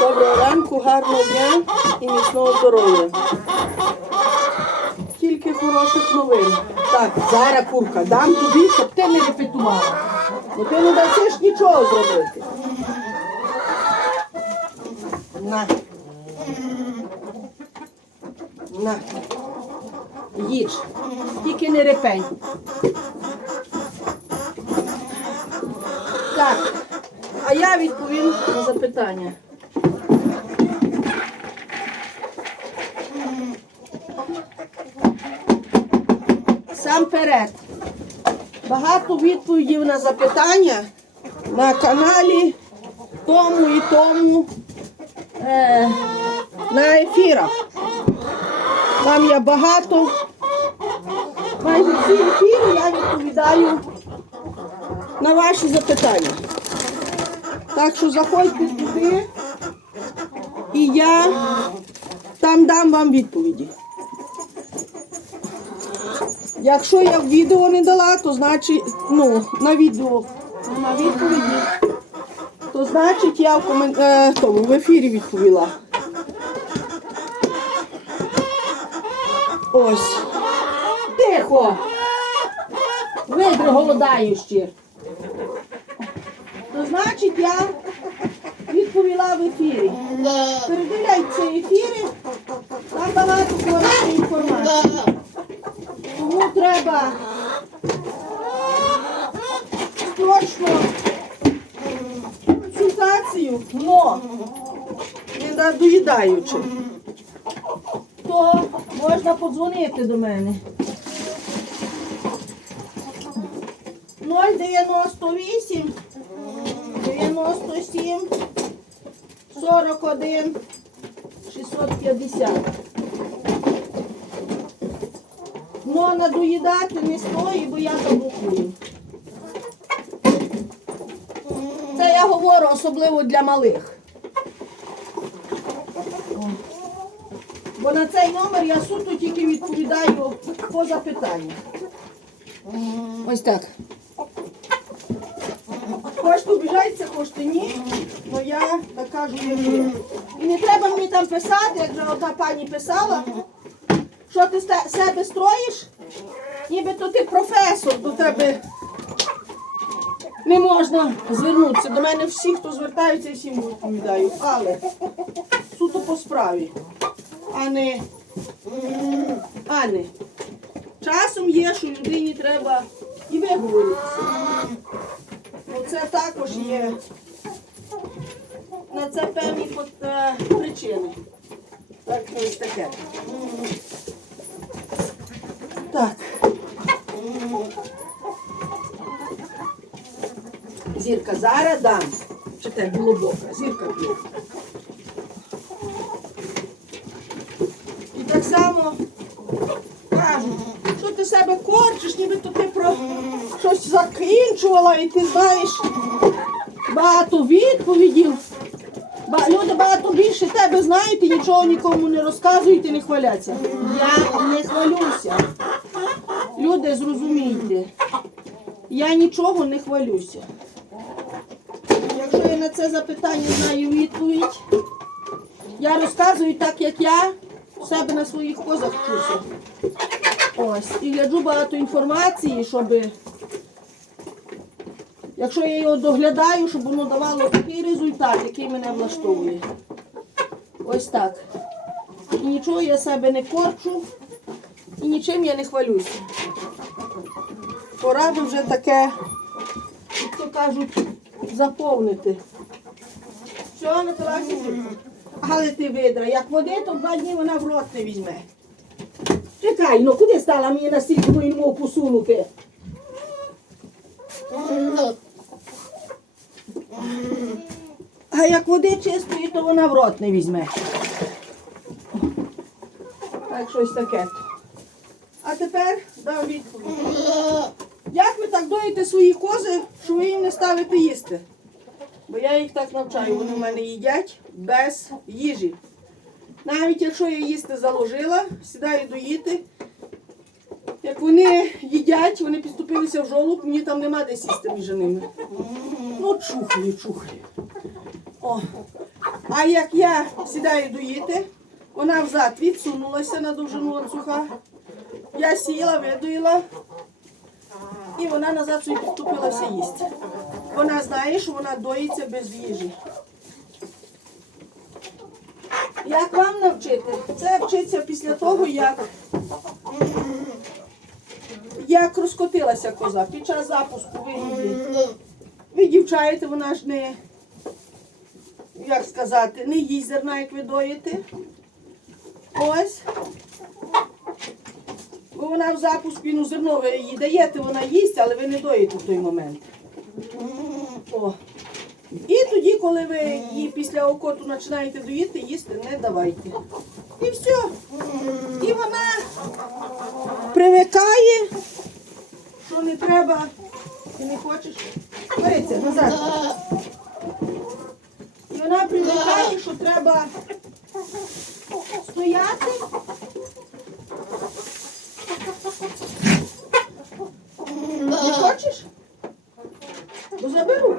Доброго ранку, гарного дня і міцного здоров'я. Тільки хороших новин. Так, зараз курка, дам тобі, щоб ти не репетувала. Бо ти не дасиш нічого зробити. На. На. Їж. Тільки не репень. Так. Я відповім на запитання. Сам перед. Багато відповідей на запитання на каналі тому і тому е, на ефірах. Там я багато. Майже всі ефіри я відповідаю на ваші запитання. Так що заходьте туди і я там дам вам відповіді. Якщо я відео не дала, то значить, ну, на відео на відповіді, то значить я в, комен... е, тому, в ефірі відповіла. Ось. Тихо! Видри голодаючі. Значить я відповіла в ефірі. Передивляйте ефіри, там багато корисної інформації. Тому треба строчно консультацію, но не надоїдаючи, то можна подзвонити до мене. 098 97 41 650. Ну, надоїдати не стоїть, бо я заблокую. Це я говорю особливо для малих. Бо на цей номер я суто тільки відповідаю по запитанню. Ось так. Хочете обіжайтеся, хочете ні. Ну я так кажу. І не треба мені там писати, як вже одна пані писала, що ти себе строїш, нібито ти професор, до тебе не можна звернутися. До мене всі, хто звертаються, всім відповідаю. Але суто по справі, а не, а не. Часом є, що людині треба і виговоритися. Ну, це також є на це певні е, причини. Так, ось таке. Так. Зірка зараз дам. Чи те глибока? Зірка б'є. І так само кажу, що ти себе корчиш, ніби то ти про щось закінчувала і ти знаєш багато відповідів. Люди багато більше тебе знають і нічого нікому не розказують і не хваляться. Я не хвалюся. Люди, зрозумійте, я нічого не хвалюся. Якщо я на це запитання знаю відповідь, я розказую так, як я в себе на своїх козах вчуся. Ось, і гляджу багато інформації, щоб, якщо я його доглядаю, щоб воно давало такий результат, який мене влаштовує. Ось так. І нічого я себе не корчу, і нічим я не хвалюся. Пора би вже таке, як то кажуть, заповнити. Що, Наталася? Але ти видра, як води, то два дні вона в рот не візьме. Чекай, ну куди стала мені на стільки мою мову посунути? А як води чистої, то вона в рот не візьме. Так, щось таке. А тепер дам відповідь. Як ви так доїте свої кози, що ви їм не ставите їсти? Бо я їх так навчаю, вони в мене їдять без їжі. Навіть якщо я їсти заложила, сідаю доїти, Як вони їдять, вони підступилися в жолоб, мені там нема де сісти між ними. Ну, чухаю, чухаю. О. А як я сідаю доїти, вона взад відсунулася на довжину ланцюга. Я сіла, видоїла, і вона назад собі підступилася їсти. Вона знає, що вона доїться без їжі. Як вам навчити? Це вчиться після того, як, як розкотилася коза під час запуску ви її. Ви дівчаєте, вона ж не, як сказати, не їсть зерна, як ви доїте. Ось. Бо вона в запуску, ну зерно ви їй даєте, вона їсть, але ви не доїте в той момент. О. І тоді, коли ви її після окоту починаєте доїти, їсти не давайте. І все. І вона привикає, що не треба. Ти не хочеш? Берися назад. І вона привикає, що треба стояти. Не хочеш? Бо заберу.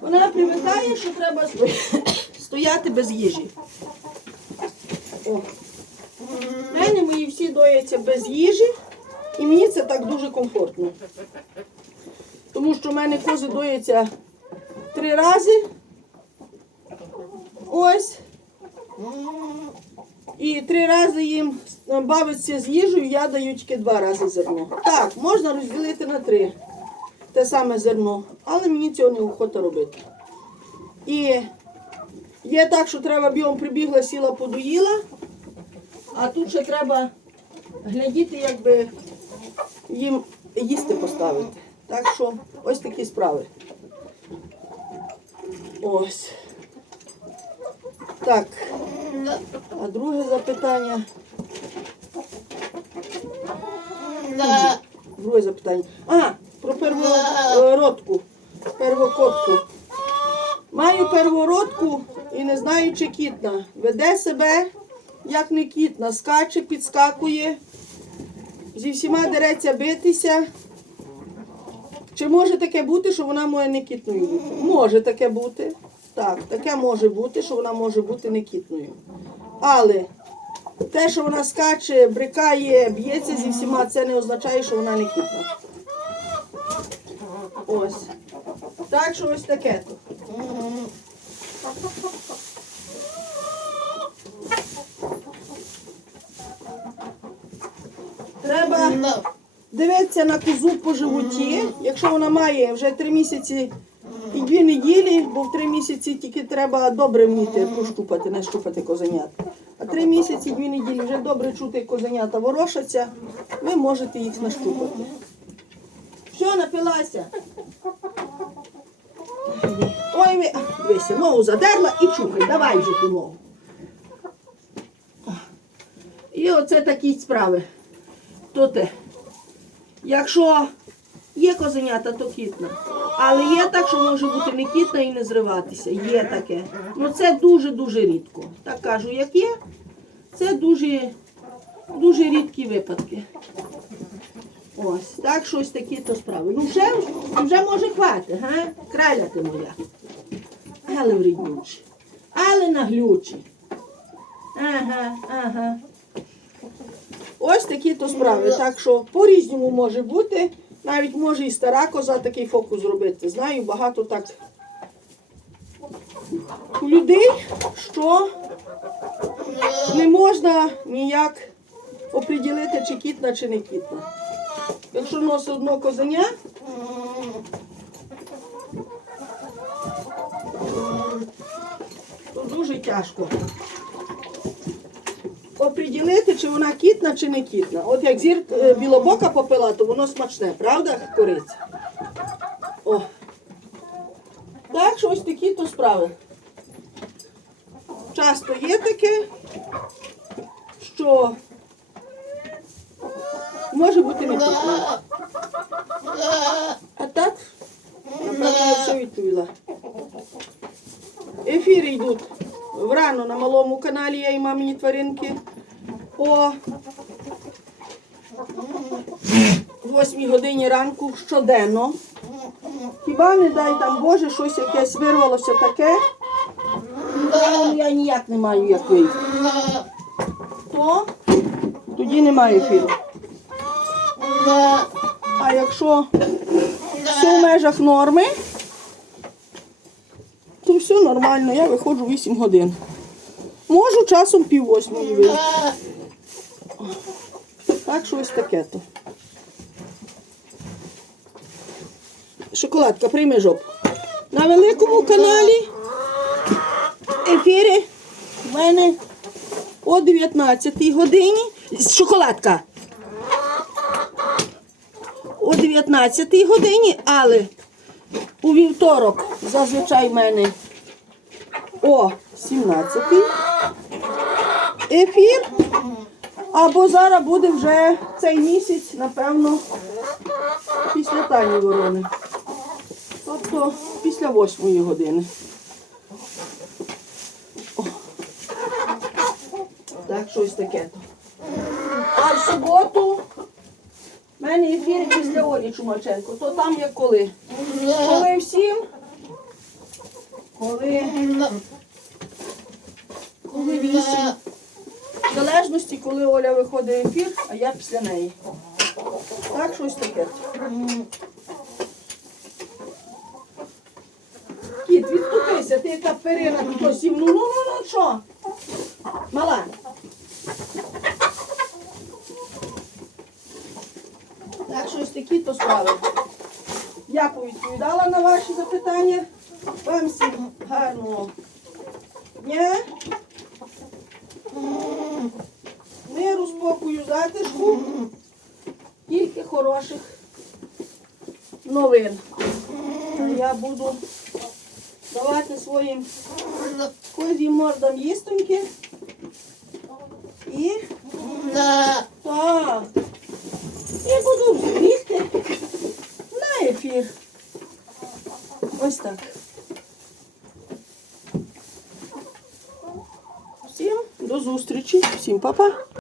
Вона привикає, що треба стояти без їжі. О. В мене мої всі дояться без їжі, і мені це так дуже комфортно. Тому що в мене кози дояться три рази. Ось. І три рази їм бавиться з їжею, я даю тільки два рази зерно. Так, можна розділити на три те саме зерно, але мені цього не охота робити. І є так, що треба бігом прибігла, сіла, подоїла, а тут ще треба глядіти, якби їм їсти поставити. Так що ось такі справи. Ось. Так. А друге запитання. Друге запитання. А, про первородку. Первокотку. Маю первородку і не знаю, чи кітна. Веде себе, як не кітна, скаче, підскакує, зі всіма дереться битися. Чи може таке бути, що вона може не кітною бути? Може таке бути. Так, таке може бути, що вона може бути не кітною. Але те, що вона скаче, брикає, б'ється зі всіма, це не означає, що вона не кітна. Ось. Так що ось таке то. Треба дивитися на козу по животі. Якщо вона має вже три місяці і дві неділі, бо в три місяці тільки треба добре вміти пощупати, не щупати козенят. А три місяці, дві неділі вже добре чути, як козенята ворошаться, ви можете їх нащупати. Що напилася? Ой, ви, дивися, ногу задерла і чухай, давай вже ту ногу. І оце такі справи. То те. Якщо є козенята, то кітна. Але є так, що може бути не кітна і не зриватися. Є таке. Ну це дуже-дуже рідко. Так кажу, як є, це дуже, дуже рідкі випадки. Ось, так щось такі то справи. Ну вже, вже може хвати, га? Краля ти моя. Але вреднючі. Але наглючі. Ага, ага. Ось такі то справи. Так що по-різному може бути. Навіть може і стара коза такий фокус зробити. Знаю, багато так людей, що не можна ніяк оприділити, чи кітна, чи не кітна. Якщо носить одно козеня, то дуже тяжко. Оприділити, чи вона кітна, чи не кітна. От як зір е, білобока попила, то воно смачне, правда, кориця? О. Так що ось такі то справи. Часто є таке, що може бути не кітна. А так, я все відповіла. Ефіри йдуть врано на малому каналі, я і мамині тваринки. О 8 годині ранку щоденно. Хіба не дай там Боже, щось якесь вирвалося таке. Я ніяк не маю як. То тоді немає ефіру. А якщо все в межах норми, то все нормально, я виходжу 8 годин. Можу часом пів восьмої вийти. Так, щось таке то. Шоколадка, прийми жопу. На великому каналі ефіри в мене о 19 годині. Шоколадка. О 19 годині, але у вівторок зазвичай в мене о 17 ефір. Або зараз буде вже цей місяць, напевно, після Тані Ворони. Тобто після восьмої години. О. Так, щось таке. А в суботу в мене ефір після Олі Чумаченко. То там як коли. Коли всім, коли, коли вісім. Залежності, коли Оля виходить в ефір, а я після неї. Так, щось таке. Кіт, відступися, ти яка перина сів. Ну, ну, ну, ну, що? Мала. Так, щось такі то справи. Я повідповідала на ваші запитання. Вам всім гарного дня. Затишку. Тільки хороших новин. Я буду давати своїм козім мордам їстоньки. І так. І буду збігти на ефір. Ось так. Всім до зустрічі, всім па-па.